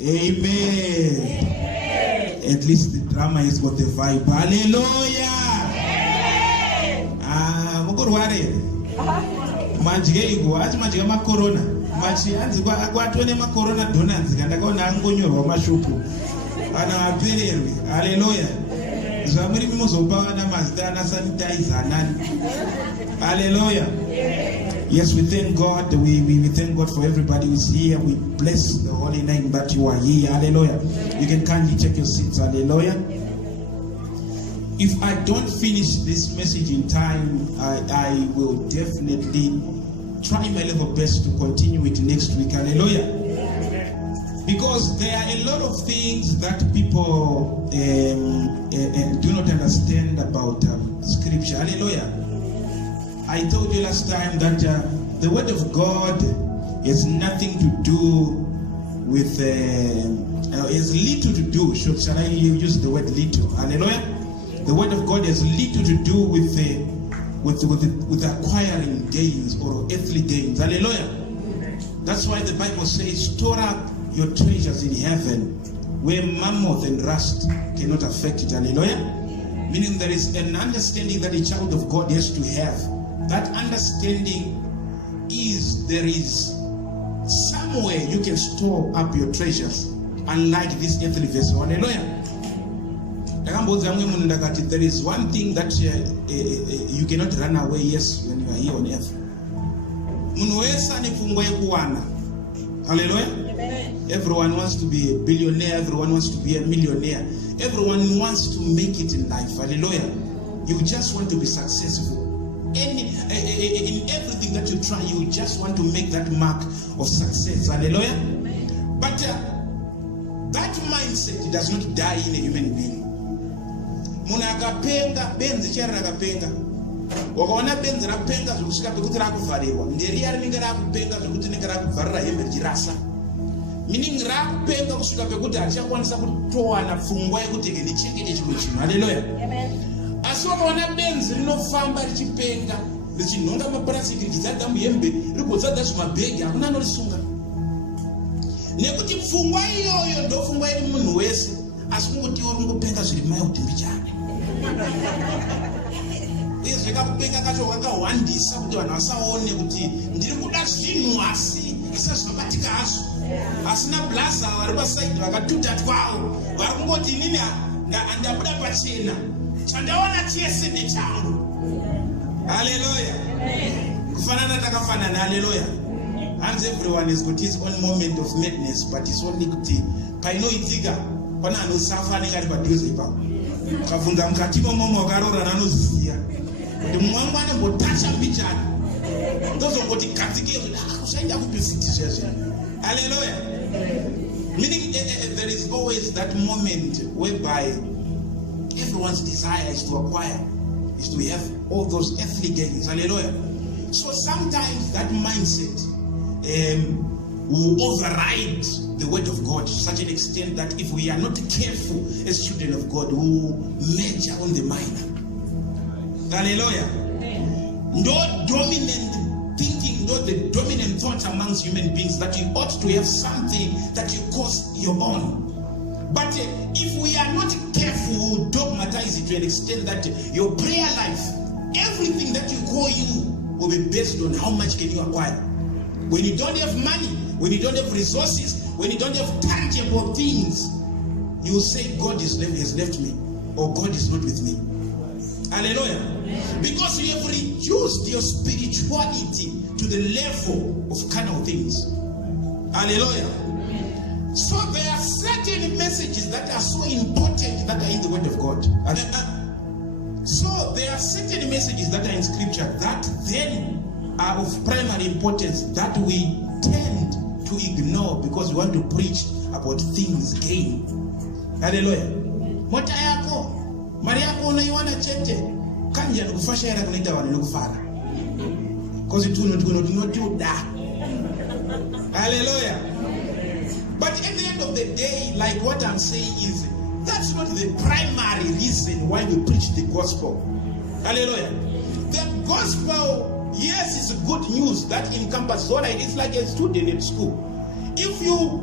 Amen. At least the drama has got the vibe. Hallelujah. Majigeigo, ati majiga makorona. Machi anzi kwatone makorona donuts kandakaona angonyorwa mashupu. Ana apererwe. Hallelujah. Zvamuri muzopa vana mazita ana sanitizer nani. Hallelujah. Yes, we thank God. We thank God for everybody who's here. We bless the holy name that you are here. Hallelujah. You can kindly take your seats. Hallelujah. If I don't finish this message in time, I will definitely try my level best to continue it next week. Hallelujah. Because there are a lot of things that people do not understand about Scripture. Hallelujah. I told you last time that the Word of God has nothing to do with, has little to do, shall I use the word little? Hallelujah. The Word of God has little to do with acquiring gains or earthly gains. Hallelujah. That's why the Bible says, store up your treasures in heaven, where mammoth and rust cannot affect it. Hallelujah. Meaning there is an understanding that a child of God has to have. That understanding is there is somewhere you can store up your treasures, unlike this earthly vessel. Hallelujah. There is one thing that you cannot run away, yes, when you are here on earth. Hallelujah. Everyone wants to be a billionaire, everyone wants to be a millionaire, everyone wants to make it in life. Hallelujah. You just want to be successful. In everything that you try, you just want to make that mark of success. Hallelujah. But that mindset does not die in a human being. Munagapenga benzi chera gapenga. Wakaona benzi rapenga zvokusvika pekuti rakuvharirwa. Nderiya rinenge rakupenga zvokuti rinenge rakuvharira hembe richirasa. Meaning rakupenga kusvika pekuti harichakwanisa kutowana pfungwa yekuti ndichengete chimwe chinhu. Hallelujah. Amen. Asi wakaona benzi rinofamba richipenga richinhonga mapurasitiki richidzadza muhembe rigodzadza zvimabhegi hakuna anorisunga. Nekuti pfungwa iyoyo ndo pfungwa iri munhu wese, asi kungoti uri kungopenga zviri mai kuti mbichane. Uye zvakakupenga kacho kakawandisa kuti vanhu vasaone kuti ndiri kuda zvinhu asi sezvabatika hazvo. Asina blaza vari pasaidi vakatuta twavo vari kungoti inini ndabuda pachena. Chandaona chese nechangu. Hallelujah. Kufanana takafanana. Hallelujah. And everyone has got his own moment of madness, but it's only kuti painoitika pana anosafa anenge ari padhuze ipapo. Ukabvunza mukati momomo wakarora anoziya kuti mumwe anembotacha mbichana ndozongoti gadzike kusaenda kubhisiti zvezve. Hallelujah. Meaning there is always that moment whereby everyone's desire is to acquire, is to have all those earthly gains. Hallelujah. So sometimes that mindset will override the word of God to such an extent that if we are not careful as children of God, we will major on the minor. Hallelujah. No dominant thinking, no the dominant thought amongst human beings that you ought to have something that you call your own. But if we are not careful, we will dogmatize it to an extent that your prayer life, everything that you call you, will be based on how much can you acquire. When you don't have money, when you don't have resources, when you don't have tangible things, you will say God has left me, or God is not with me. Hallelujah. Because you have reduced your spirituality to the level of carnal things. Hallelujah. So there are certain messages that are so important that are in the Word of God. So there are certain messages that are in Scripture that then are of primary importance that we tend to ignore because we want to preach about things gain. Hallelujah. Mota yako, mari yako unaiona chete, kanja nikufasha yara kunaita wani nikufara. Because you do that. Hallelujah. But at the end of the day, like what I'm saying is, that's not the primary reason why we preach the gospel. Hallelujah. The gospel, yes, it's good news that encompasses all. It's like a student at school. If you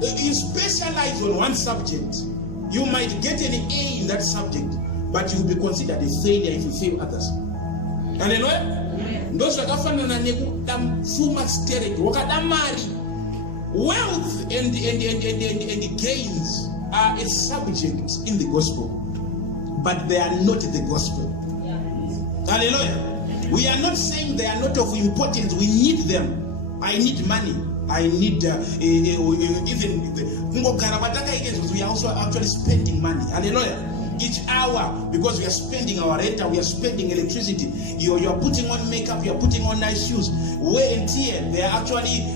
you specialize on one subject, you might get an A in that subject, but you will be considered a failure if you fail others. Hallelujah. Those wakafanana nekudamfuma stereki wakadamari. Wealth and gains are a subject in the gospel, but they are not the gospel. Hallelujah. We are not saying they are not of importance. We need them. I need money. I need even we are also actually spending money. Hallelujah. Each hour, because we are spending our rent, we are spending electricity. You are putting on makeup, you are putting on nice shoes. Wear and tear, they are actually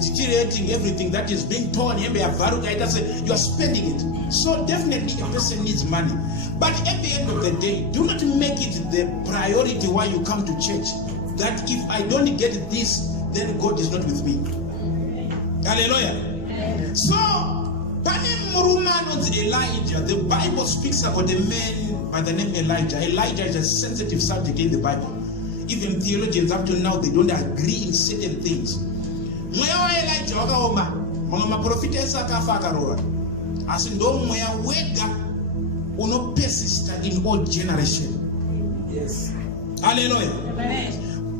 deteriorating everything that is being torn. You are spending it. So definitely a person needs money. But at the end of the day, do not make it the priority why you come to church. That if I don't get this, then God is not with me. Hallelujah. So, Elijah, the Bible speaks about a man by the name Elijah. Elijah is a sensitive subject in the Bible. Even theologians up to now, they don't agree in certain things. Elijah, persisted in all generation. Yes. Hallelujah. Amen.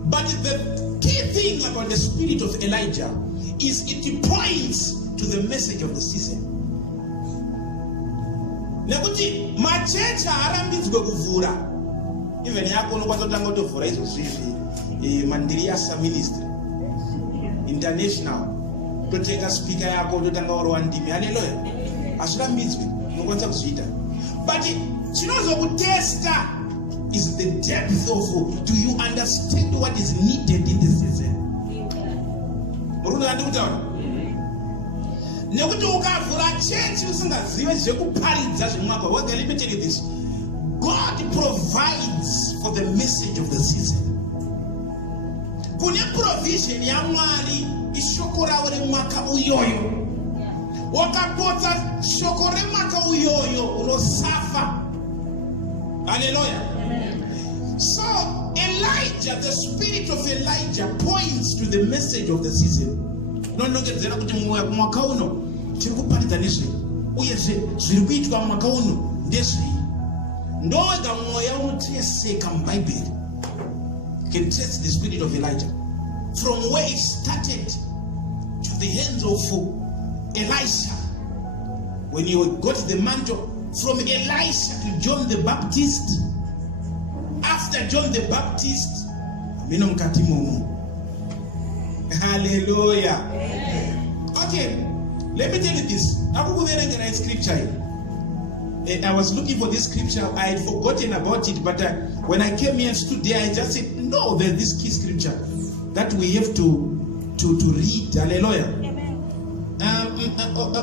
But the key thing about the spirit of Elijah is it points to the message of the season. Nekuti machecha arambidzwe kuvhura. Even yakono kwatotanga kutovhura izvo zvivi mandiriasa ministry international totenga speaker yako totanga uri wandimi. Hallelujah. Azvirambidzwe unokwanisa kuzviita. But chinozokutesta is the depth of, do you understand what is needed in this season? Nekuti ukavhura chechi usingazive zvekuparidza zvemwaka. Well, let me tell you this. God provides for the message of the season. Kune provision yaMwari ishoko ravo remwaka uyoyo. Wakapota shoko remwaka uyoyo unosafa. Hallelujah. So Elijah, the spirit of Elijah points to the message of the season. Nonongedzera kuti mwoyo kumwaka uno chiri kuparidza nezve uyezve zviri kuitwa mwaka uno ndezvei. Ndowega mwoyo unoteseka mubhaibheri. You can trace the spirit of Elijah from where it started to the hands of Elisha when he got the mantle, from Elisha to John the Baptist. After John the Baptist, hallelujah. Okay, let me tell you this. Scripture. I was looking for this scripture. I had forgotten about it, but when I came here and stood there, I just said, no, there's this key scripture that we have to read. Hallelujah.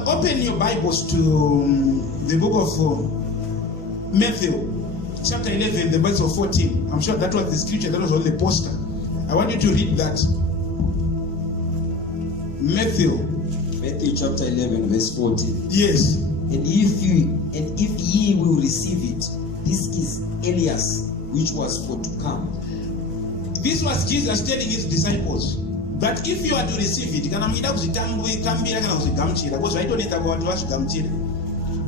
Open your Bibles to the book of Matthew, chapter 11, the verse of 14. I'm sure that was the scripture that was on the poster. I want you to read that. Matthew chapter 11, verse 14. Yes. And if ye will receive it, this is Elias, which was for to come. This was Jesus telling his disciples that if you are to receive it,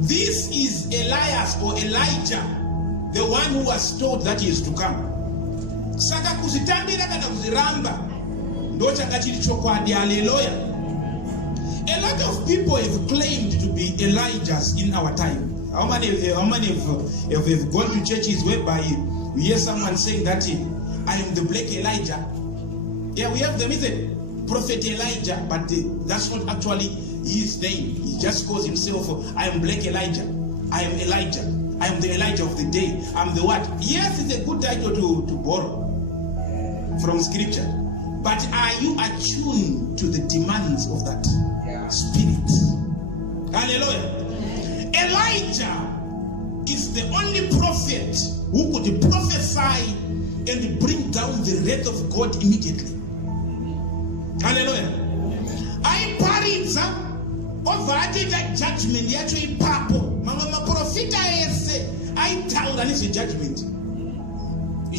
this is Elias or Elijah, the one who was told that he is to come. Saka kuzitambira kana kuziramba ndo chakachiri chokwadi. Hallelujah. A lot of people have claimed to be Elijahs in our time. How many have gone to churches whereby we hear someone saying that I am the black Elijah? Yeah, we have them, isn't it? Prophet Elijah, but that's not actually his name. He just calls himself, I am black Elijah. I am Elijah. I am the Elijah of the day. I'm the what? Yes, it's a good title to borrow from scripture. But are you attuned to the demands of that spirit? Hallelujah. Elijah is the only prophet who could prophesy and bring down the wrath of God immediately. Hallelujah. I paridza overatita judgment yacho ipapo. Mamwe maprofita ese aitaura nezve judgment.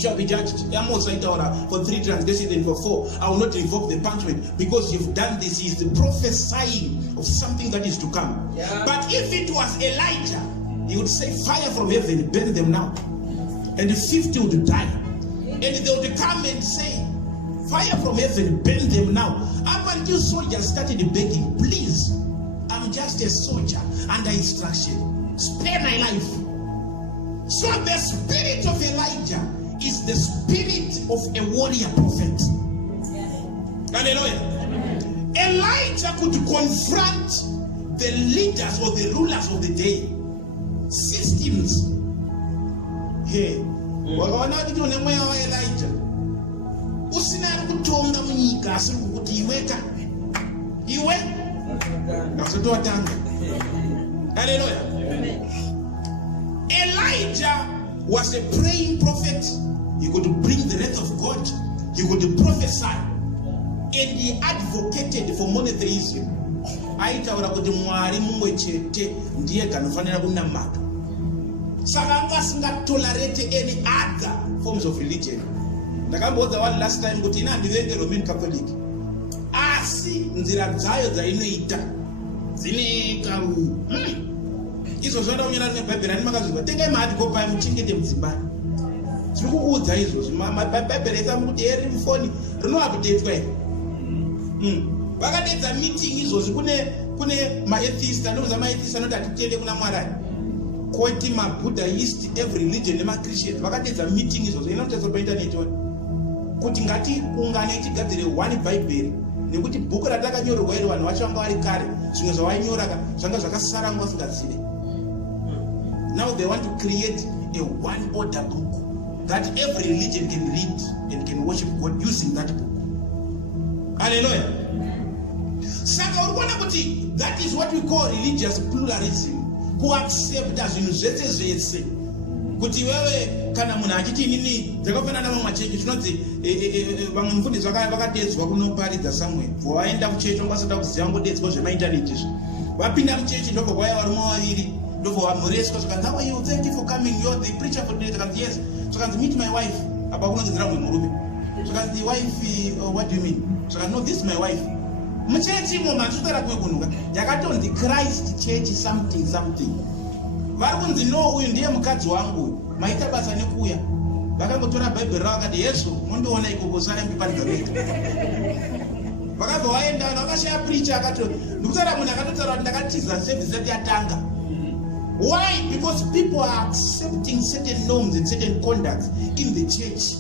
you shall be judged. Amos said for 3 transgressions and for 4, I will not revoke the punishment because you've done this. He is prophesying of something that is to come. Yeah. But if it was Elijah, he would say, fire from heaven, burn them now. And the 50 would die. And they would come and say, fire from heaven, burn them now. Up until soldiers started begging, please, I'm just a soldier under instruction. Spare my life. So the spirit of Elijah is the spirit of a warrior prophet. Hallelujah. Elijah could confront the leaders or the rulers of the day. Systems. Hey. Elijah. Usina kutonga munyika asiri kuti iweka. Iwe? Nasototanga. Hallelujah. Elijah was a praying prophet. He could bring the wrath of God. He could prophesy. And he advocated for monotheism. Aitaura kuti Mwari mumwe chete ndiye kanofanira kunamata. Saka ngasingatolerated any other forms of religion. Ndakamboudza one last time kuti ina ndivenge Roman Catholic. Asi nzira dzayo dzainoita dzine kamu. Izvo zvadakunyora nebhaibheri ani makazviziva. Tengai mahadikopai muchengete mudzimba. Zviri kukuudza izvozvo. Mabhaibheri etsamba kuti eri mufoni rinoupdatwa here. Vakadedza meeting izvozvo kune maatheist anoudza maatheist anoti hatitende kuna Mwari. Kwoti maBuddhist, every religion nemaChristian vakadedza meeting izvozvo inoteedzwa painternet kuti ngatiungane tigadzire one bhaibheri nekuti bhuku ratakanyorerwa iri vanhu vacho vanga vari kare zvimwe zvavainyora zvanga zvakasara ngo vasingazive. Now they want to create a one order book that every religion can read and can worship God using that book. Hallelujah. Saka urikuona kuti that is what we call religious pluralism. Kuaccepta zvinhu zvese zvese. Kuti wewe kana munhu achiti inini dzakafanana namwe machechi tinodzi vamwe mufundisi vakadedzwa kunoparidza somewhere. Vaenda kuchechi vasada kuziva ngodedzwa zvemaintaneti izvi. Vapinda muchechi ndobva kwaya varume vaviri ndobva vamureswa zvakanzi how are you, thank you for coming, you're the preacher for today. Zvakanzi yes. Zvakanzi meet my wife. Apa kunonzera mumwe murume. Zvakanzi wife, what do you mean? Zvakanzi no, this is my wife. Muchechi imo mazvitara kwekunuka yakatonzi Christ Church something. Vari kunzi no, uyu ndiye mukadzi wangu maita basa nekuuya. Vakangotora bhaibheri ravo vakati yesu mondiona ikoko sarembi paridza vega. Vakabva vaenda vakashaya preacher akato ndikutaura munhu akatotaura kuti ndakatiza service yati yatanga. Why? Because people are accepting certain norms and certain conducts in the church.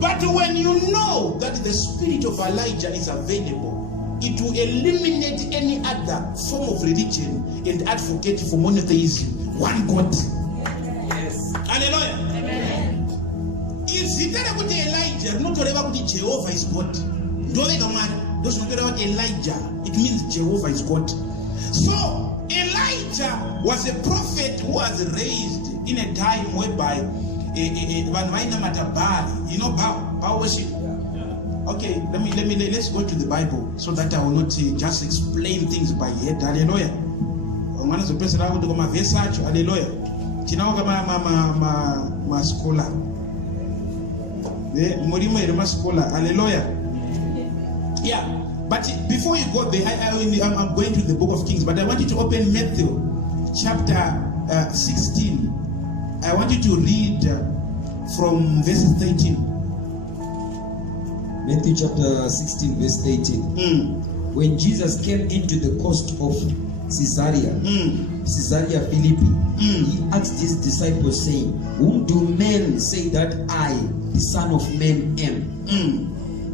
But when you know that the spirit of Elijah is available, it will eliminate any other form of religion and advocate for monotheism, one God. Yes. Hallelujah. Amen. Is it that Elijah not about Jehovah is God? Those not about Elijah. It means Jehovah is God. So Elijah was a prophet who was raised in a time whereby you know, Baal worship. Okay, let's go to the Bible so that I will not just explain things by head. Hallelujah. Mwana zopesa rawo ndiko mavesi acho. Hallelujah. Chinawo kama ma scholar. Murimo ere ma scholar. Hallelujah. Yeah. But before you go there, I'm going to the book of Kings, but I want you to open Matthew chapter 16. I want you to read from verse 13. Matthew chapter 16 verse 18. When Jesus came into the coast of Caesarea Philippi, he asked his disciples saying, whom do men say that I, the Son of Man, am?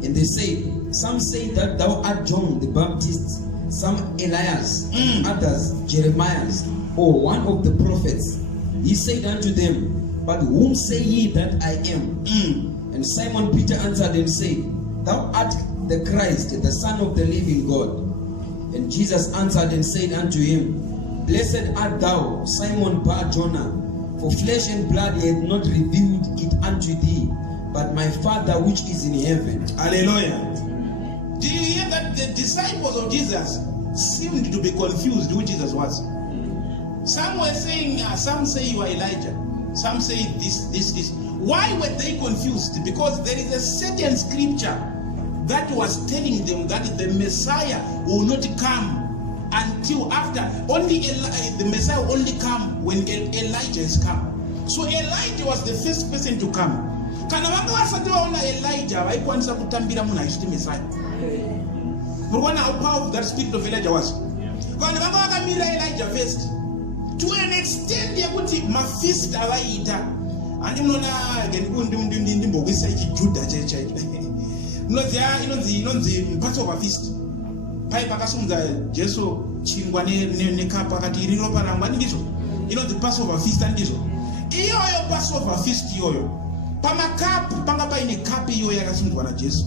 And they said, some say that thou art John the Baptist, some Elias, and others Jeremiah, or one of the prophets. He said unto them, but whom say ye that I am? And Simon Peter answered and said, thou art the Christ, the Son of the living God. And Jesus answered and said unto him, blessed art thou, Simon Bar-Jonah, for flesh and blood hath not revealed it unto thee, but my Father which is in heaven. Hallelujah. Did you hear that the disciples of Jesus seemed to be confused who Jesus was? Some were saying, some say you are Elijah. Some say this. Why were they confused? Because there is a certain scripture that was telling them that the Messiah will not come until after. Only the Messiah will only come when Elijah has come. So Elijah was the first person to come. Kana vanga vasati vaona Elijah vaikwanisa kutambira munhu achiti Messiah. Murikuona how powerful that spirit of Elijah was. Vanhu vanga vakamira Elijah first to an extent yekuti mafeast avaiita. Handi munoona ndimbokuisa ichiJudha chaicho. Inonzi Passover feast. Pai pakasimudza Jesu chingwa nekapu akati iri ropa rangu ndizvo. Inonzi Passover feast ndizvo. Iyoyo Passover feast iyoyo. Pamakapu panga paine kapu iyoyo yakasimudzwa naJesu.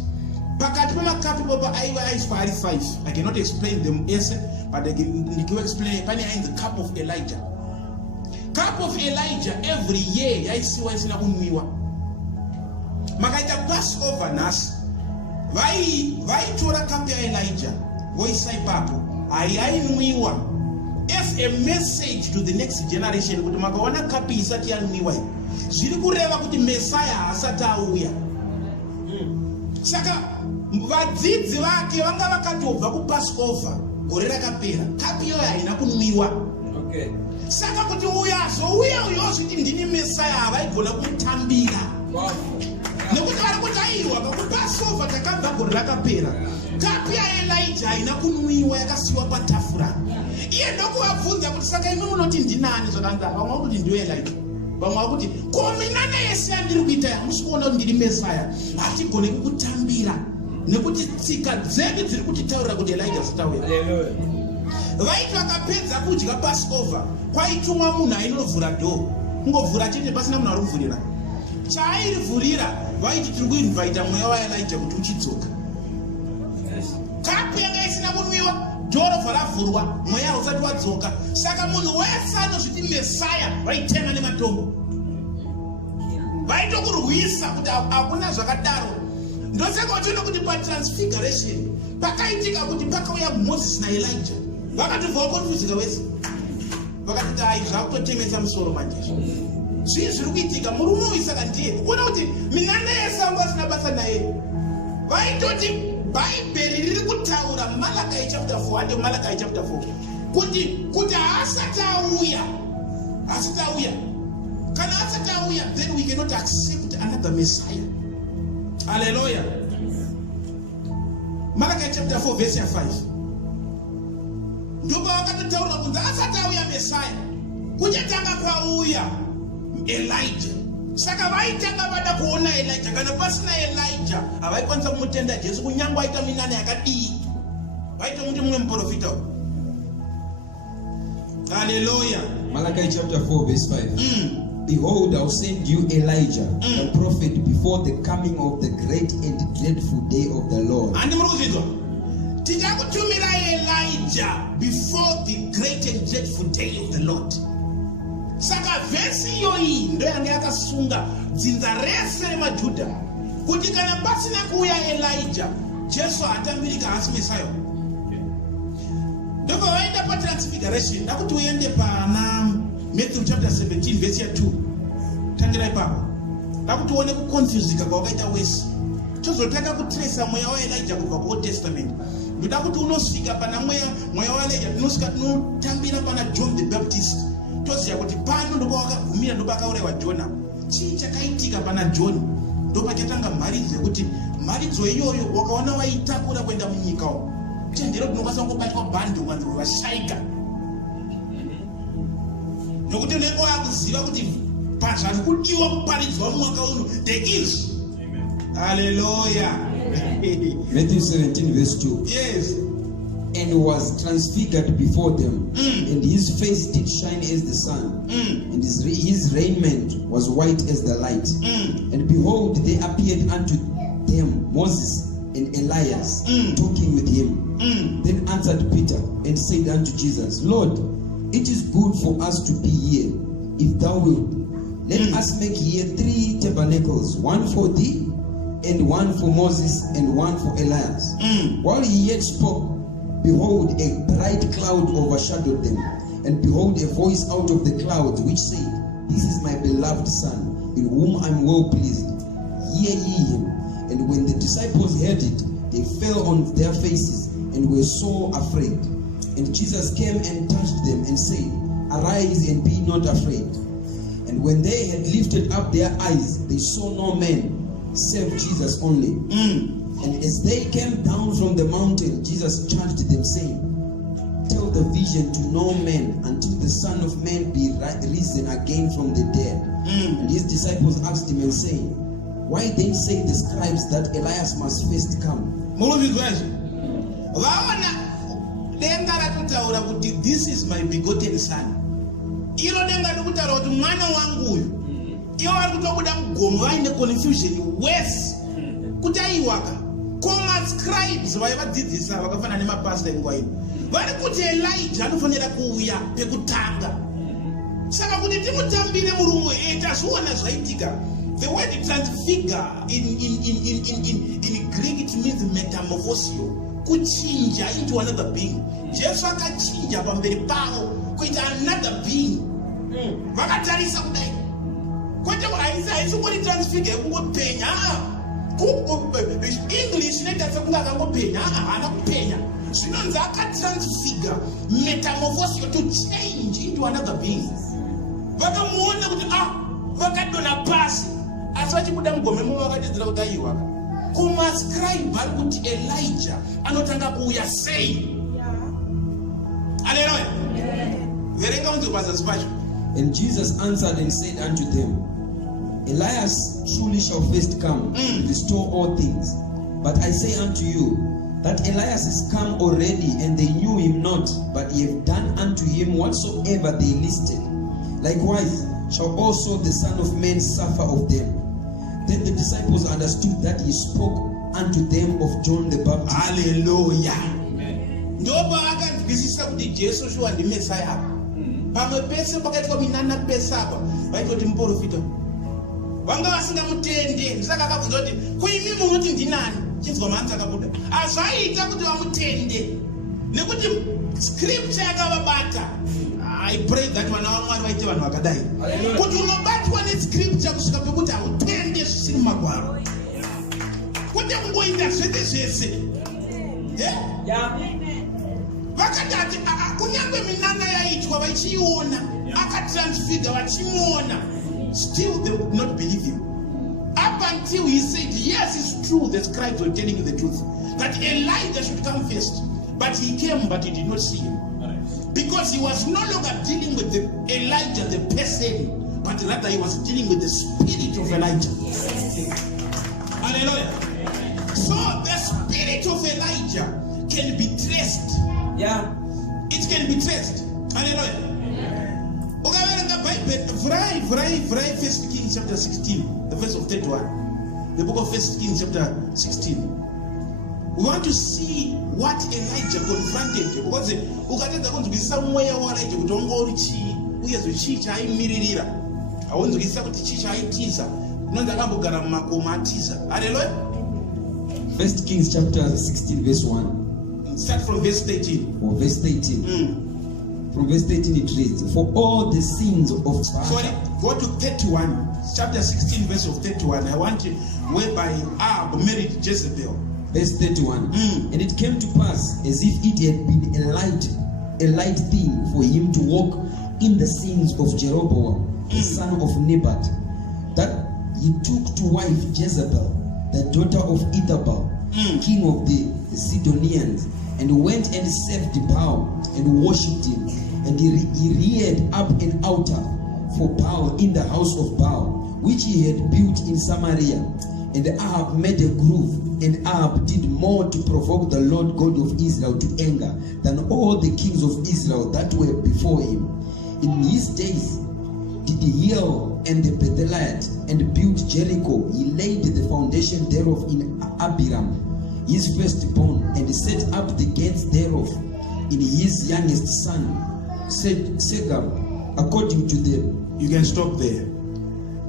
Pakati pamakapu papa aiswa ari 5. I cannot explain them ese, but I can explain. Pane ainzi cup of Elijah. Cup of Elijah every year yaisiwa isina kunwiwa. Makaita Passover nasi. Vaitora cup ya Elijah voisa ipapo ainwiwa as a message to the next generation kuti makaona cup isati yanwiwa zviri kureva kuti Messiah asati auya. Saka vadzidzi vake vanga vakatobva kuPassover gore rakapera cup iyoyo haina kunwiwa. Okay. Saka kuti uya azouya uyozviti ndini Messiah havaigona kumutambira. Wow. Nekuti vari kuti aiwa pakuPassover takabva gore rakapera kapi yaElijah haina kunwiwa yakasiyiwa patafura. Iye ndokuvabvunza kuti saka imi munoti ndinani zvakandaro. Vamwe vakuti ndiwe Elijah, vamwe vakuti kominana yese yandiri kuita hamusi kuona kuti ndiri Messiah hatigone kukutambira nekuti tsika dzedu dziri kutitaurira kuti Elijah asatauya. Vaiti vakapedza kudya Passover kwaitumwa munhu ainovhura dhoo, kungovhura chete pasina munhu ari kuvhurira. Chairivhurira vaiti tiri kuinvita mweya waElijah kuti uchidzoka. Kapu yanga isina kunwiwa, dhoo ravhurwa, mweya usati wadzoka. Saka munhu wese anozviti Messiah vaitenga nematombo. Vaitokurwisa kuti hakuna zvakadaro. Ndosaka uchiona kuti paTransfiguration pakaitika kuti pakauya Moses naElijah vakatobva vakonfuzika wese. Vakati hai zvakutotemesa musoro manjezvo. Zvii zviri kuitika murume uyu saka ndiye. Kuona kuti minanda yese anga asina basa naye. Vaitoti Bhaibheri riri kutaura Malvin.k chapter 4 and Malvin.k chapter 4 kuti asati auya. Kana asati auya, then we cannot accept another Messiah. Hallelujah. Malvin.k chapter 4 verse 5. Ndoba vakatotaura kuti asati auya Messiah kuchatanga pauya Elijah. Saka vaitanga vada kuona Elijah. Kana pasina Elijah havaikwanisa kumutenda Jesu kunyange aita minana yakadii. Vaita kuti mumwe muprofita. Hallelujah. Malvin.k chapter 4 verse 5. Behold, I'll send you Elijah, the prophet, before the coming of the great and dreadful day of the Lord. And tichakutumira Elijah before the great and dreadful day of the Lord. Saka vesi iyoyi ndo yanga yakasunga dzinza rese remaJudha kuti kana pasina kuuya Elijah Jesu hatambirika hasi Messiah. Ndoko vaenda paTransfiguration ndakuti uende pana Matthew chapter 17 verse 2. Tangira ipapo ndakuti uone kuconfusika kwakaita wese. Tozotaka kutrace mweya waElijah kubva kuOld Testament. Ndoda kuti unosvika pana mweya waElijah tinosvika tinotambira pana John the Baptist. Toziya kuti pano ndo pakagumira ndo pakaurewa Jona. Chii chakaitika pana John ndo pakatanga mharidzo yekuti mharidzo iyoyo wakaona waitakura kuenda munyika umo. Chendero tinokwanisa kungobatwa bhandi vanhu vashaika. Nokuti unenge wakuziva kuti pazvari kudiwa kuparidzwa mumwaka uno there is. Hallelujah. Matthew 17 verse 2. Yes. And was transfigured before them, and his face did shine as the sun, and his raiment was white as the light. And behold, there appeared unto them Moses and Elias, talking with him. Then answered Peter and said unto Jesus, Lord, it is good for us to be here. If thou wilt, let us make here 3 tabernacles, one for thee, and one for Moses, and one for Elias. While he yet spoke, behold, a bright cloud overshadowed them. And behold, a voice out of the clouds which said, This is my beloved Son, in whom I'm well pleased. Hear ye him. And when the disciples heard it, they fell on their faces and were so afraid. And Jesus came and touched them and said, Arise and be not afraid. And when they had lifted up their eyes, they saw no man save Jesus only. And as they came down from the mountain, Jesus charged them, saying, Tell the vision to no man until the Son of Man be risen again from the dead. And his disciples asked him and saying, Why then say the scribes that Elias must first come? This is my begotten son. Ilo denga ndikutaura kuti mwana wangu uyu iwo vari kutobuda mugomo vaine confusion wese kuti aiwaka koma scribes vaivadzidzisa vakafanana nemapasta enguva ino vari kuti Elijah anofanira kuuya pekutanga. Saka kuti timutambire murungu tazviona zvaitika. The word transfigure in Greek it means metamorphosio, kuchinja into another being. Jesu akachinja pamberi pavo kuita another being. Vakatarisa kudai. Kwete haisi kuri transfigure kungopenya. English inoita sekunge akangopenya. Haana kupenya. Zvinonzi akatransfigure, metamorphosio, to change into another being. Vakamuona kuti vakadona pasi. Asi vachibuda mugome mumwe vakatidzira kuti aiwaka. Kuma scribe vari kuti Elijah anotanga kuuya sei. Hallelujah. Verenga unzi pazasi pacho. And Jesus answered and said unto them, Elias truly shall first come to restore all things. But I say unto you, that Elias is come already, and they knew him not, but ye have done unto him whatsoever they listed. Likewise shall also the Son of Man suffer of them. Then the disciples understood that he spoke unto them of John the Baptist. Hallelujah. Ndoba akazwisisa kuti Jesu shuwa ndi Messiah. Pamwe pese pakaitwa minana pesa apa vaitoti muprofita. Vanga vasingamutende, ndisaka akabvunza kuti kuimi munoti ndinani? Chinzwa manzi akabuda. Azvaita kuti vamutende. Nekuti scripture yakavabata. I pray that vana vaMwari vaite vanhu vakadai. Kuti unobatwa nescripture kusvika pekuti hautende zvisiri mumagwaro. Kwete kungoita zvese zvese. Vakati kunyange minana yaitwa vachiiona, akatransfigure vachimuona, still they would not believe him. Up until he said, yes, it's true, the scribes were telling you the truth, that Elijah should come first. But he came, but he did not see him. Because he was no longer dealing with Elijah, the person, but rather he was dealing with the spirit of Elijah. Hallelujah. So the spirit of Elijah can be traced. It can be traced. Hallelujah. Fry 1 Kings chapter 16, the verse of 31. The book of 1 Kings chapter 16. We want to see what Elijah confronted. Because ukatenda kunzwisisa mweya wa Elijah kuti ongori chi uyezo chi chaimiririra. Aunzwisisa kuti chi chaitiza. Unonza akambogara mumakoma atiza. Hallelujah. 1 Kings chapter 16 verse 1. Start from verse 13. Or verse 13. From verse 13 it reads, For all the sins of Sorry, go to 31. Chapter 16 verse of 31. I want you whereby Ahab married Jezebel. Verse 31. And it came to pass, as if it had been a light thing for him to walk in the sins of Jeroboam, the son of Nebat, that he took to wife Jezebel, the daughter of Ethabel, king of the Sidonians, and went and served Baal and worshipped him. And he reared up an altar for Baal in the house of Baal, which he had built in Samaria. And Ahab made a grove, and Ahab did more to provoke the Lord God of Israel to anger than all the kings of Israel that were before him. In his days did Hiel and the Bethelites and built Jericho. He laid the foundation thereof in Abiram, his firstborn, and set up the gates thereof in his youngest son, Segub, according to them. You can stop there.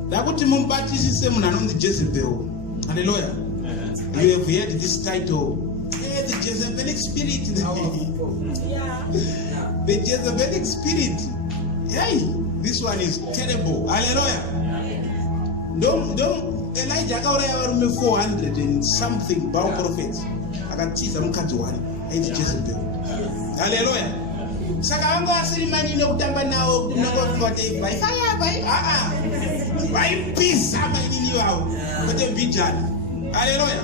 Dakuti mumbatisise munanonzi Jezebel. Hallelujah. You have heard this title. The Jezebelic spirit. The Jezebelic spirit. Hey, this one is terrible. Hallelujah. Elijah akauraya varume 400 and something Baal prophets akatiza mukadzi wani ainzi Jezebel. Haleluya. Saka anga asiri mani nekutamba nawo kunongoti vaipisa mainini vavo kwete mbijana. Haleluya.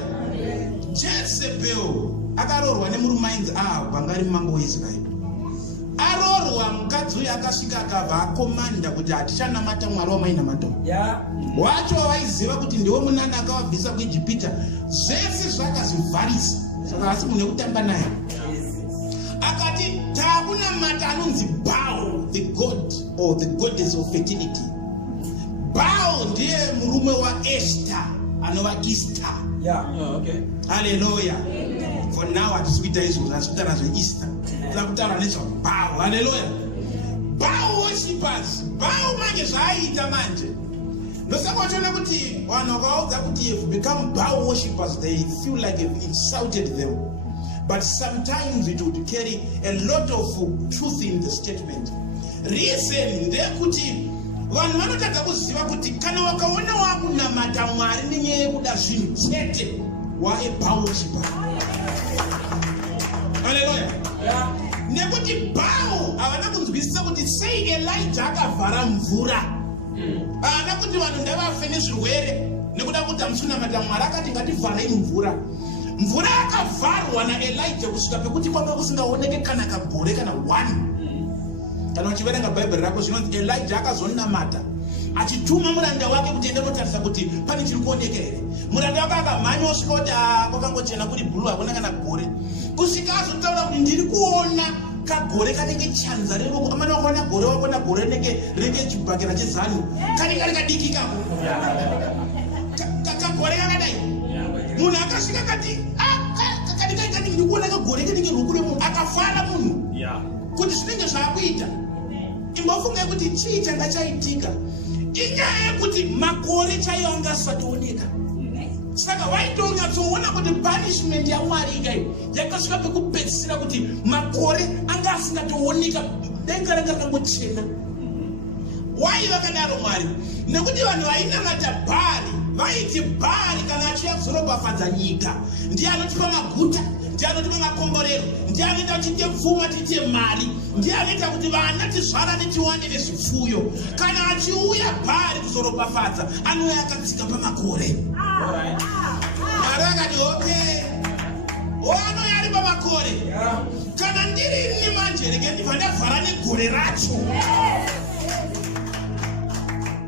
Jezebel akarorwa nemurumainzi vangari mambo weIsraeri. Arorwa mukadzi uyu akasvika akabva akomanda kuti hatichanamata mwari wamainamata wacho waiziva kuti ndiwo munana akavabvisa kuIjipita. Zvese zvakazvivharisa. Saka asi munhu ekutamba naye akati takunamata anonzi Baal, the god or the goddess of fertility. Baal ndiye murume waEsther anova Easter. Haleluya. For now hatisi kuita izvozvo, asi kutaura zveEaster. Tava kutaura nezvaBaal. Haleluya. Baal worshippers. Baal manje zvaaita manje ndosaka wachiona kuti vanhu vakaudza kuti if become Baal worshippers they feel like they've insulted them, but sometimes it would carry a lot of truth in the statement. Reason ndekuti vanhu vanotadza kuziva kuti kana wakaona wakunamata mwari nenyaya yekuda zvinhu chete waeBaal worshipper. Haleluya. Nekuti Baal havana kunzwisisa kuti sei Elijah akavhara mvura. Havana kuti vanhu ndavafe nezvirwere nekuda kuti hamusunamata mwari, akati ngativharei mvura. Mvura yakavharwa naElijah kusvika pekuti kwanga kusingaoneke kana kagore kana 1. Kana uchiverenga bhaibheri rako zvinonzi Elijah akazonamata achituma muranda wake kuti ende notarisa kuti pane chiri kuoneka here. Muranda wake akamhanya osvika kuti kwakangochena kuri bhuru hakuna kana gore. Kusvika azotaura kuti ndiri kuona kagore kanenge chanza revoko. Amana wakaona gore wako na gore renge chibhakera chezanu kanenge kari kadiki kako kagore kakadai. Munhu akasvika kati kati ndikuona kagore kanenge ruku remunhu akafara munhu kuti zvinenge zvaakuita. Imbofunga kuti chii changa chaitika. Inyaya yekuti makore chaiyo anga asatooneka. Saka waitonyatsoona kuti punishment yaMwari ikai yakasvika pekupedzisira kuti makore anga asingatooneka, denga ranga rakangochena. Wai vakadaro Mwari? Nekuti vanhu vainamata Bhaari vaiti Bhaari kana achiuya kuzoropafadza nyika ndiye anotipa maguta, ndiye anotipa makomborero, ndiye anoita kuti tiite pfuma, tiite mari, ndiye anoita kuti vana tizvarane tiwande nezvipfuyo. Kana achiuya Bhaari kuzoropafadza anouya akatsika pamakore. Mwari akati okay, anouya ari pamakore. Kana ndiri ini manje rege ndibva ndavhara negore racho.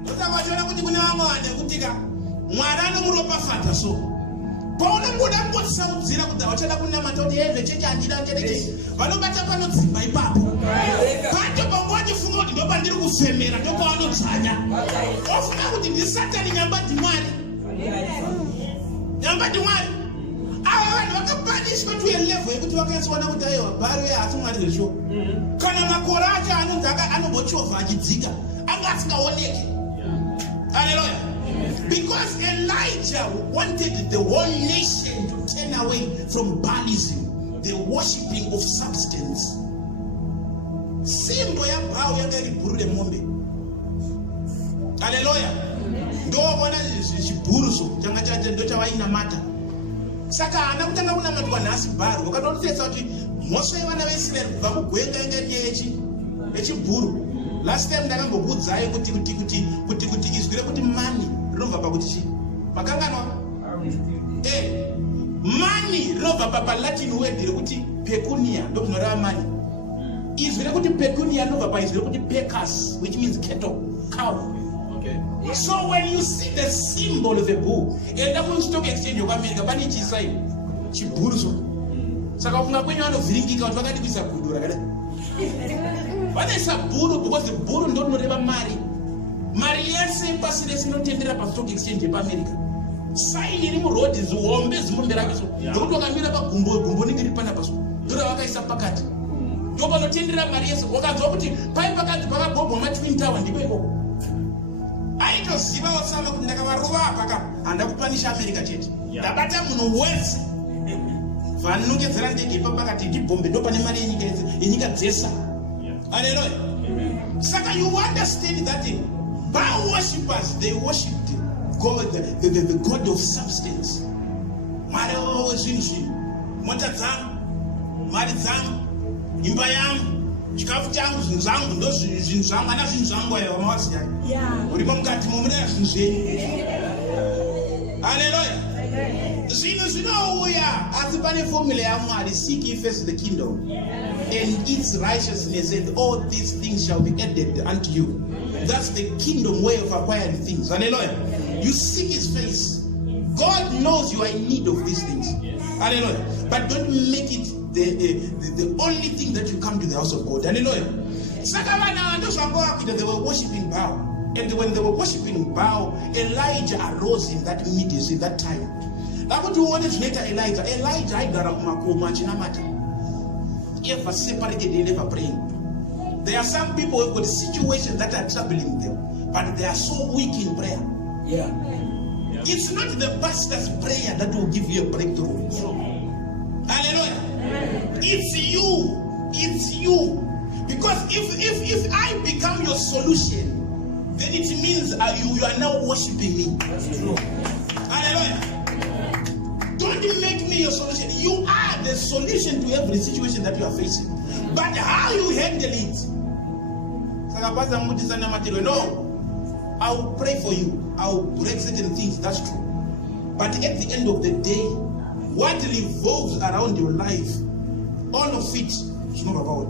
Ndotakwachiona kuti kune vamwe vanhu ekutika Mwari anomuropafadza so paunongoda kungotisaudzira kuti hauchada kunamata kuti vechechi handida ndereche vanobata panodzimba ipapo pato pangu vachifunga kuti ndo pandiri kufemera ndo pavanodzanya ofunga kuti ndisatani nyamba ndimwari. Nyamba ndimwari. Ava vanhu vakapanishwa to a level yekuti vakanyatsoona kuti aiwa Bhaari uye haasi mwari zvesho. Kana makore acho anonzi anombochovha achidzika anga asingaoneki. Haleluya. Because Elijah wanted the whole nation to turn away from Baalism, the worshipping of substance. Simbo ya Baal yanga iri bhuru remombe. Haleluya. Ndovona chibhuru so changa ndo chavainamata. Saka haana kutanga kunamatwa nhasi Bhaari. Wakatotetsa kuti mhosva yevana veIsraeri kubva mugwenga yanga nyaya yechibhuru. Last time ndakambokuudzai kuti izwire kuti mani rinobva pakuti chii? Makanganwa? Mani rinobva paLatin word rekuti pecunia, ndo zvinoreva mani. Izwire kuti pecunia rinobva paizwire kuti pecus, which means cattle, cow. Okay. So when you see the symbol of a bull, enda kustock exchange yokuAmerica pane chisaini chibhuru so. Saka kufunga kwenyu vanovhiringika kuti vakati kuisa gudu rakadai. Vanoisa bhuru because the bhuru ndo rinoreva mari. Mari yese pasi rese inotendera pastock exchange yepaAmerica. Saini iri murodhi zihombe zimombe rake so. Ndokuti wakamira pagumbo rinenge riri pana paso. Ndora vakaisa pakati. Ndo panotendera mari yese. Wakadzwa kuti pai pakati pakagobwa maTwin Tower ndipo ikoko. Aitoziva Osama kuti ndakavarova apa handa kupanisha America chete. Ndabata munhu wese. Vanongedzera ndege pakati ndibhombe ndo pane mari yenyika dzese. Hallelujah. Saka you understand that Baal worshippers, they worshipped God, the God of substance. Mari ozvinhu mota dzangu, mari dzangu, imba yangu, chikafu changu, zvinhu zvangu, ndo zvinhu zvangu, ana zvinhu zvangu ayo wamawaziya. Urimo mukati momuna zvinhu zvenyu. Hallelujah. Zvinhu zvinouya asi pane formula yaMwari, seek ye first the kingdom and its righteousness, and all these things shall be added unto you. That's the kingdom way of acquiring things. Hallelujah. You seek his face. God knows you are in need of these things. Hallelujah. But don't make it the only thing that you come to the house of God. Hallelujah. They were worshiping Baal. And when they were worshiping Baal, Elijah arose in that immediately, in that time. What you wanted later, Elijah ever separated, they never praying. There are some people who have got situations that are troubling them, but they are so weak in prayer. It's not the pastor's prayer that will give you a breakthrough. Hallelujah. It's you. It's you. Because if I become your solution, then it means you are now worshiping me. That's true. Hallelujah. Don't make me your solution. You are the solution to every situation that you are facing. But how you handle it? No. I will pray for you. I will break certain things. That's true. But at the end of the day, what revolves around your life, all of it is not about it.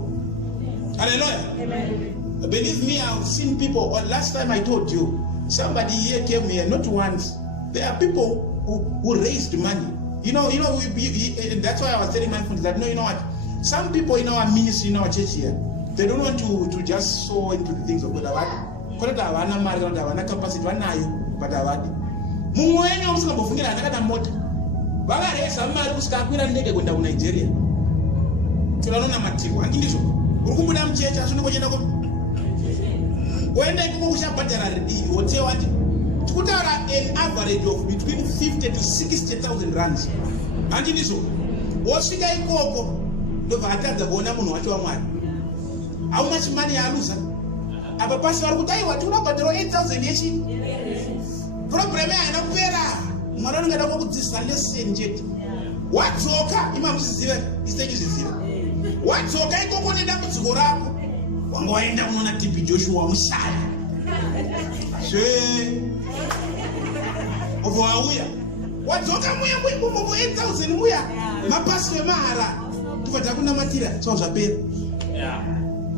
Hallelujah. Amen. Believe me, I've seen people. Last time I told you, somebody here came here, not once. There are people who raised money. That's why I was telling my friends that, no, you know what? Some people in our ministry, in our church here, they don't want to just sow into the things of God. But capacity, but mumweni usikambofungira ndakata mota vakaresa mari kusikakwira ndege kuenda kuNigeria tunanona matiwa andizvo urikubuda muchecha asinokochenda ko wenda ikoko kushabhadhara hotel wati tikutaura an average of between 50 to 60,000 rands andizvo wosvika ikoko ndobva atadza kuona munhu wacho waMwari how much money aluza apa pasi vari kuti aiwa tiunabhadhara 8,000 yechi problem haina kupera Mwari anongada kukudzidzisa lesson chete wadzoka imamuziziva isitechizviziva wadzoka ikoko nedambudziko rako wanga waenda kunoona TB Joshua mushaya obva wauya wadzoka muya 8,000 muya mapasi emahara tofadza kunamatira saka zvapera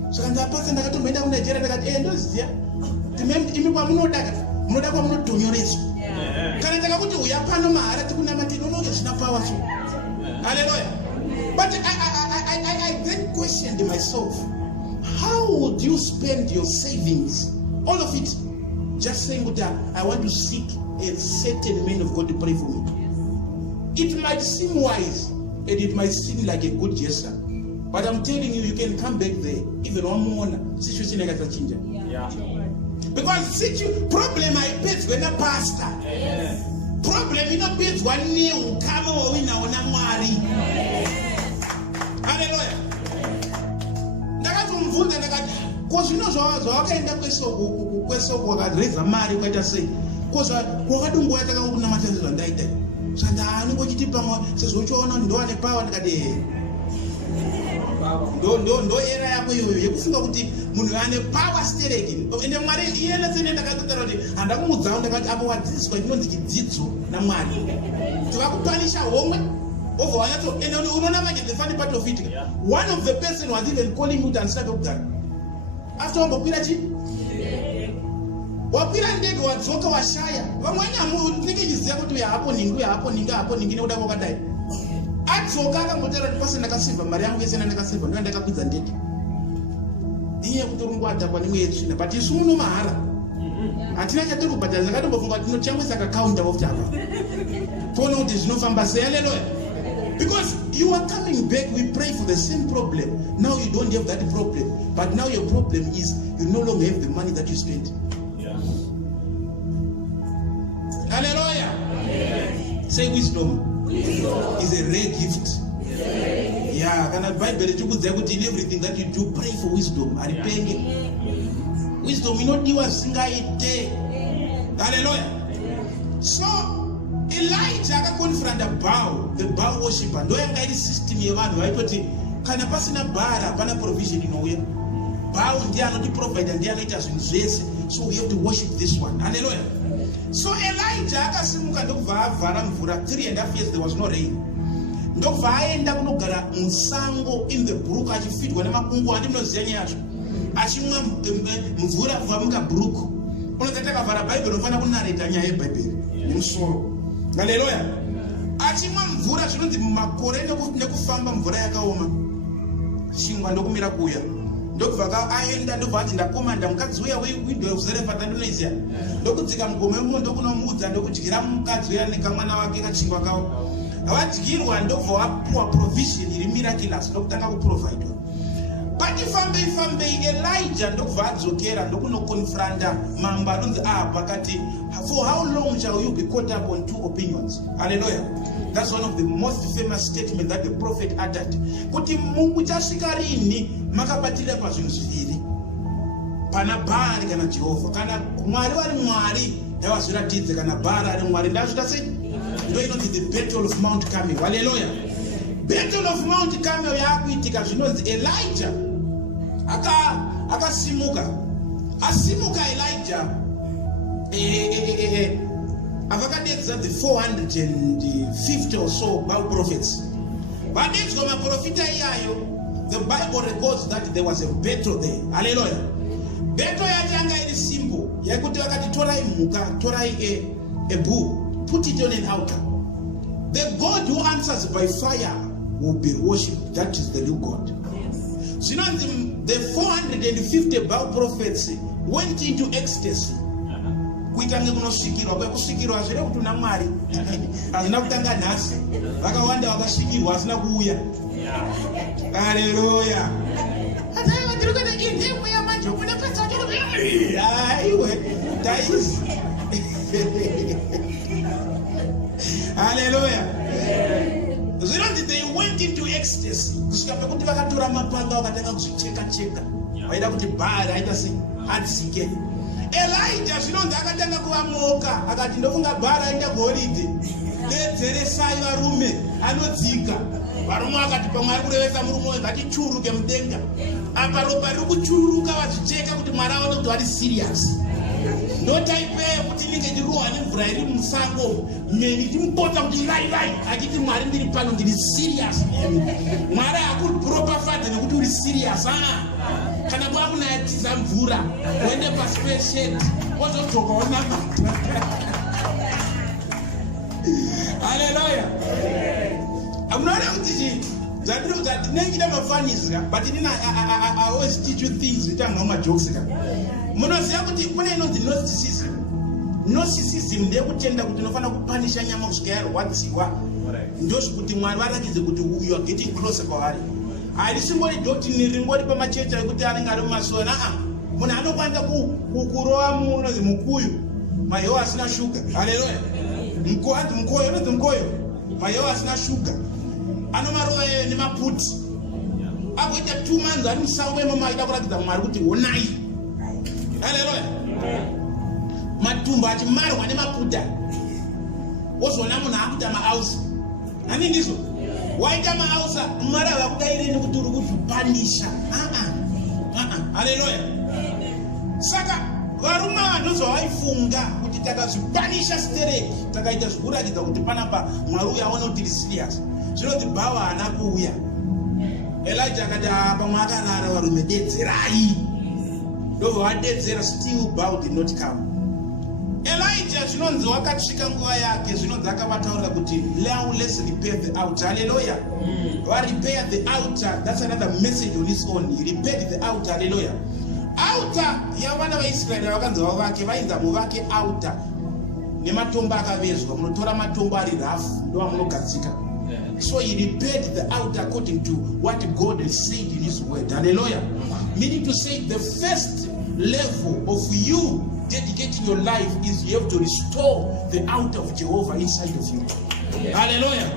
saka ndapasa ndakatomboenda kuNigeria ndakati ndoziya imi kwamunodaka munoda kwamunodhonyoreswa kana takakuti uya pano mahara tikunamatira unonge zvina power so hallelujah. But I then questioned myself, how would you spend your savings, all of it, just saying I want to seek a certain man of God to pray for me? It might seem wise and it might seem like a good gesture, but I'm telling you, you can come back there even one more situation like that change. Because problem I paid when a pastor. Problem pays one new come over in our Namari. Hallelujah. Ndakatumvunza ndakati kozi zvawakaenda kwesoko mari kwaita sei kozi kwakadungu yataka kunamatanzirwa ndaita saka ngochiti pamwe sezochiona ndoane power ndikati ndo era yako iyoyo yekufunga kuti munhu ane power stereki ende Mwari iyena tsene ndakatotara kuti handakumuudzawo ndakati apo wadzidziswa inonzi chidzidzo naMwari kuti vakupanisha homwe obva wanyato ende unoona manje the funny part of it one of the person was even calling me kuti handisina pekugara after wambokwira chi wakwira ndege wadzoka washaya vamweni ndinenge chiziva kuti uya hapo ningi nekuda kwakadai adzoka akambotara kuti pasi ndakasevha mari yangu yese ndakasevha ndo ndakakwidza ndege iye kutorungu adhakwa nemwedzi zvina but isu muno mahara hatina chatiri kubhadhara ndakatombofunga kuti tinochangwisa kakaunda kuti apa toona kuti zvinofamba sei. Hallelujah. Because you are coming back, we pray for the same problem. Now you don't have that problem, but now your problem is you no longer have the money that you spent. Hallelujah. Say wisdom is a rare gift. Yeah, can I Bible in everything that you do, pray for wisdom. Wisdom, you know, you are single day. Hallelujah. So Elijah akakonfronta Baal, the Baal worshipper. Ndo yanga iri system yevanhu vaitoti kana pasina Baal hapana provision inouya. Baal ndiye anotiprovide, ndiye anoita zvinhu zvese. So we have to worship this one. Hallelujah. So Elijah akasimuka ndokubva avhara mvura 3.5 years there was no rain. Ndokubva aenda kunogara musango in the brook achifidwa nemakungu andinoziva nyaya yacho. Achimwa mvura kubva mukabhuruku. Unogati akavhara bhaibheri unofanira kunareta nyaya yebhaibheri nemusoro. Hallelujah. Achimwa mvura zvinonzi mumakore nekufamba mvura yakaoma. Chingwa ndokumira kuya. Ndokubva aenda ndobva ati ndakomanda mukadzi uya windo yekuzerefata ndinoiziya. Ndokudzika mugome mumo ndokunomuudza ndokudyira mukadzi uya nekamwana wake kachingwa kawo. Avadyirwa ndobva wapuwa provision iri miraculous ndokutanga kuprovidwa. Fambei Elijah ndokubva adzokera ndokunokonfronta mambo anonzi Ahab akati, for how long shall you be caught up on two opinions? Hallelujah. That's one of the most famous statements that the prophet uttered. Kuti muchasvika rini makabatira pazvinhu zviviri, pana Baali kana Jehovah. Kana Mwari vari Mwari ndavazviratidze, kana Baali ari Mwari ndazvita sei. Ndo inonzi the battle of Mount Carmel. Hallelujah. Battle of Mount Carmel yakuitika zvinonzi Elijah akasimuka Elijah avakadedza the 450 or so Baal prophets. Vadedzwa maprofita iyayo, the Bible records that there was a battle there. Hallelujah. Battle yatanga iri simple yakuti vakati torai mhuka, torai a bull, put it on an altar. The God who answers by fire will be worshipped. That is the new God. So now the 450 Baal prophets went into ecstasy. Kuitange kunosvikirwa kwekusvikirwa hazvire kuti una Mwari hazvina kutanga nhasi, vakawanda vakasvikirwa hazvina kuuya. Haleluya. Aiwe taisi. Hallelujah. They went into ecstasy. Kusvika pekuti vakatora mapanga vakatanga kuzvicheka-cheka. Vaida kuti Baali aita sei adzike. Elijah zvinonzi akatanga kuvamoka akati ndofunga Baali aita goridhe. Dedzeresai varume anodzika. Varume vakati pamwe ari kurevesa murume uyu ngatichuruke mudenga. Apa ropa riri kuchuruka vazvicheka kuti Mwari aone kuti vari serious. Ndotaipeyo kuti ndinge ndirohwa nemvura iri musango, meni ndimupota kuti lai achiti Mwari ndiri pano ndiri serious nemi. Mwari hakuropafadza nekuti uri serious. Kana kwakunayatiza mvura uende paspeshedi wozodzoka wonamata. Haleluya. Munoona kuti ndinengida mafanizira, but I always teach you things vitanga majokes. Munoziva kuti kune inonzi Gnosticism. Gnosticism ndeyekutenda kuti unofana kupanisha nyama kusvika yarwadziwa. Ndozvikuti Mwari varakidze kuti you are getting closer kwaari. Harisingori doctrine ringori pamachecha ekuti anenge ari mumasoro. Munhu anokwanisa kurova munozi mukuyu mahewa asina shuga. Haleluya. Mukoyo unonzi mukoyo mahewa asina shuga. Anomarova nemaputi. Agoita 2 months ari musango imomo aida kurakidza Mwari kuti onai. Hallelujah. Matumba achimarwa nemaputa. Wozona munhu akuita maausa. Nani ndizvo? Waita maausa Mwari havakudaireni kuti uri kuzvipanisha. Hallelujah. Saka varume vanozva vaifunga kuti takazvipanisha stereki, takaita zvikuratidza kuti panapa Mwari uyu aone kuti tiri serious. Zvinoti Baal haana kuuya. Elijah akati pamwe akanara varume dedzerai. Vadedzera, still Baal did not come. Elijah zvinonzi wakasvika nguva yake, zvinonzi akavataurira kuti now let's repair the altar. Hallelujah. Repair the altar. That's another message on its own. He repaired the altar. Hallelujah. Altar yavana vaIsraeri vakanzi vavake vainza muvake altar nematombo akavezwa. Munotora matombo ari rafu ndovamunogadzika. So he repaired the altar according to what God has said in his word. Hallelujah. Meaning to say the first level of you dedicating your life is you have to restore the altar of Jehovah inside of you. Hallelujah.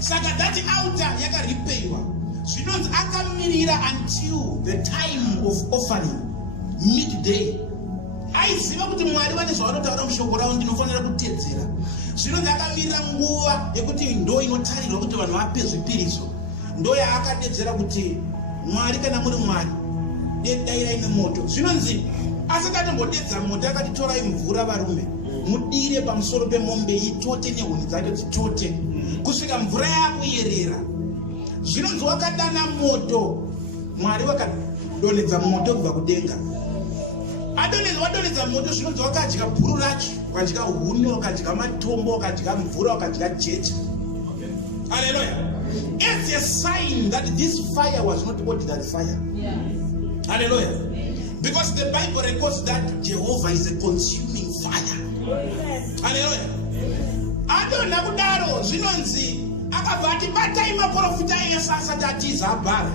Saka that altar yakaripeiwa. Zvinonzi akamirira until the time of offering, midday. aiziva kuti Mwari vane zvavanotaura mushoko ravo ndinofanira kutedzera. Zvino ndakamirira nguva yekuti ndo inotarirwa kuti vanhu vape zvipiriso. Ndo yaakadedzera kuti Mwari kana muri Mwari dairai nemoto. Zvinonzi asati atombodedza moto akati torai mvura varume mudire pamusoro pemombe itote nehuni dzacho dzitote kusvika mvura yakuyerera. Zvinonzi wakadana moto, Mwari wakadonedza moto kubva kudenga. Wadonedza moto, zvinonzi wakadya bhuru racho, wakadya huni, wakadya matombo, wakadya mvura, wakadya jecha. Hallelujah. It's a sign that this fire was not ordinary fire. Yes. Hallelujah. Because the Bible records that Jehovah is a consuming fire. Yes. Hallelujah. Adona kudaro zvinonzi akabvati batai maprofita esasa tatiza abhara.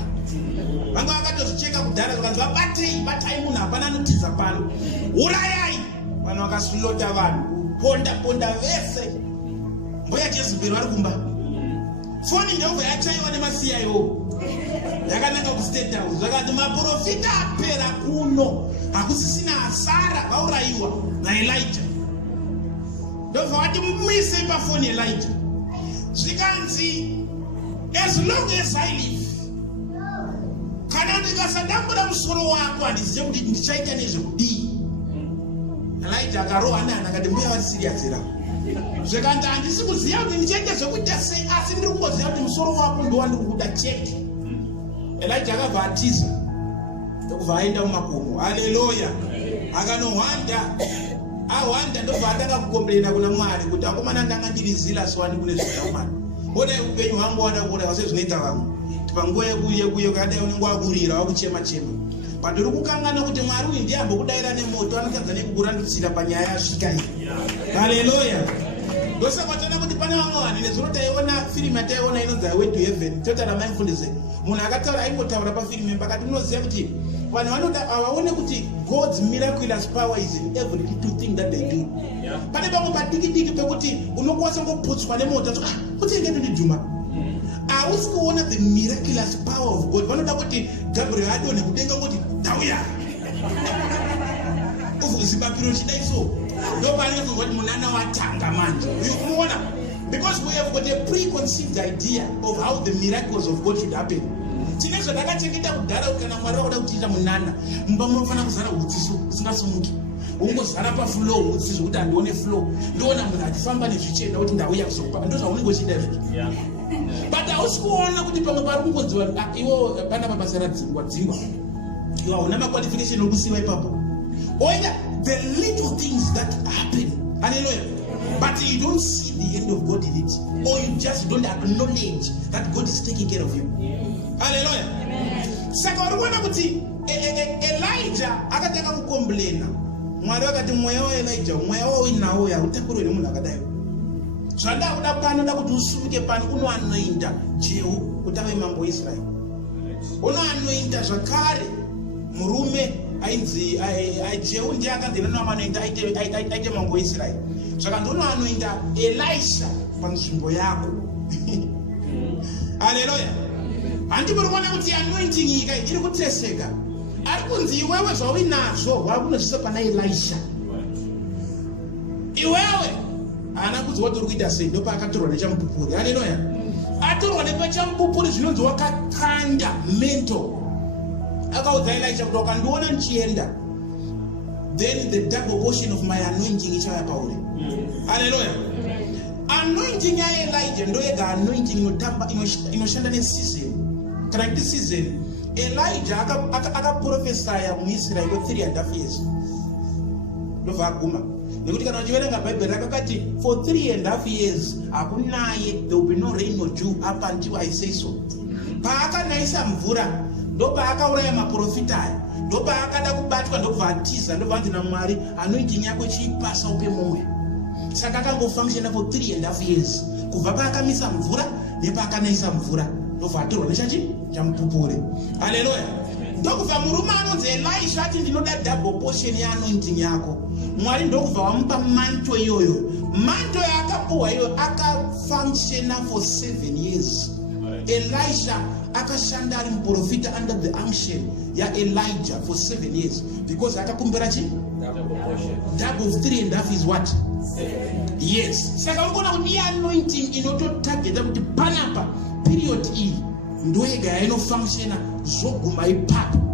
Vanga vakatozvicheka kudhara vakanzi batai munhu hapana anotiza pano. Urayai vanhu vakasulota vanhu ponda vese. Mboya Jezebheri vari kumba. Foni ndobva yachaiwa nemasiyayo. Yakananga ku-State House. Vakati maprofita apera kuno. Hakusisina asara vaurayiwa naElijah. Ndobva vati muise pafoni Elijah. Zvikanzi as long as I live, kana ndikasadambura musoro wako handizive kuti ndichaita nezvekudii. Elijah akarohwa nani akati mbuya vari serious here. Zvikanzi handisi kuziva kuti ndichaita zvekuita sei, asi ndiri kungoziva kuti musoro wako ndowandiri kuda chete. Elijah akabva atiza ndokubva aenda mumakomo. Haleluya. Akanohwanda ahwanda ndobva atanga kukomberera kuna Mwari kuti akomana ndanga ndiri zealous wani kune zvaMwari. Bodai upenyu hwangu wada kuona sezvinoita vamwe. Panguva yekuye kadai unenge wakurira wakuchema. Pandiri kukangana kuti Mwari uyu ndiye ambokudaira nemoto anotadza nekukurandutsira panyaya yasvika iyi. Haleluya. Ndosaka tana kuti pane vamwe vanhu nezuro taiona firimu yataiona inonzi Highway to Heaven. Totara mindfulness. Munhu akataura aingotaura pafirimu pakati unoziva kuti vanhu vanoda vaone kuti God's miraculous power is in every little thing that they do. Pane pamwe padiki pekuti unokwanisa ngoputswa nemoto kuti engeti ndidhuma. Hausi kuona the miraculous power of God. Vanoda kuti Gabriel adone kudenga ngoti tauya. Zibapiro chidai so. Nobody knows what munana watanga manje. You know, because we have got a preconceived idea of how the miracles of God should happen. Tinezvo takachengeta kudhara kana Mwari wakuda kutiita munana mumba munofana kuzara udziso usingasumuki. Ungozara paflow udziso zvekuti handione flow. Ndoona munhu achifamba nezvichena kuti ndauya kuzopa. Ndozvaunenge uchiita izvozvo. But hausi kuona kuti pamwe pari kungodziwa iwo pana mabasa radzingwa. Iwo hauna maqualification okusiwa ipapo. Oida the little things that happen. Hallelujah. But you don't see the end of God in it. Or you just don't acknowledge that God is taking care of you. Hallelujah. Saka urikuona kuti Elijah akatanga kukomplaina. Mwari wakati mweya wa Elijah, mweya wa inawo ya utakurwe nemunhu akadai. Zvanda kuda pano da kuti usumuke pano unoanoinda Jehu utave mambo Israel. Unoanoinda zvakare murume ainzi Jehu ndiye akanzi anoinoita aite mambo Israel. Zvakanzi unoanoinda Elisha panzvimbo yako. Hallelujah. Handipuri kuona kuti anointing iyi iri kuteseka. Ari kunzi iwewe zvauinazvo wakunozvisa pana Elisha. Iwewe ana kudzi wati uri kuita sei ndopa akatorwa nechamupupuri. Haleluya. Atorwa nepachamupupuri zvinonzi wakakanda mento. Akaudza Elisha kuti wakandiona ndichienda, then the double portion of my anointing ichauya pauri. Haleluya. Anointing yaElijah ndoyega anointing inoshanda neseason. Kana kuti season Elijah akaprofesaya muIsrael for 3.5 years. Ndobva aguma. Nekuti kana uchiverenga Bible rakakati for 3.5 years hakunaye, there will be no rain or dew up until I say so. Paakanaisa mvura ndopa akauraya maprofita aya, ndopa akada kubatwa ndobva atiza, ndobva anzi naMwari anointing yako chiipasa upe mumwe. Saka akangofunctiona for 3.5 years. Kubva paakamisa mvura nepaakanaisa mvura ndobva atorwa nechachi chamupupuri. Haleluya. Ndokubva murume anonzi Elisha ati ndinoda double portion yeanointing yako. Mwari ndokubva wamupa manto iyoyo. Manto yaakapuhwa iyoyo akafunctiona for 7 years. Elisha akashanda ari muprofita under the unction Elijah for 7 years because akakumbira chi double of 3.5 is what? Yes. Saka ukona kuti anointing inototargeta kuti panapa period iyi ndoyega inofunctiona zoguma ipapo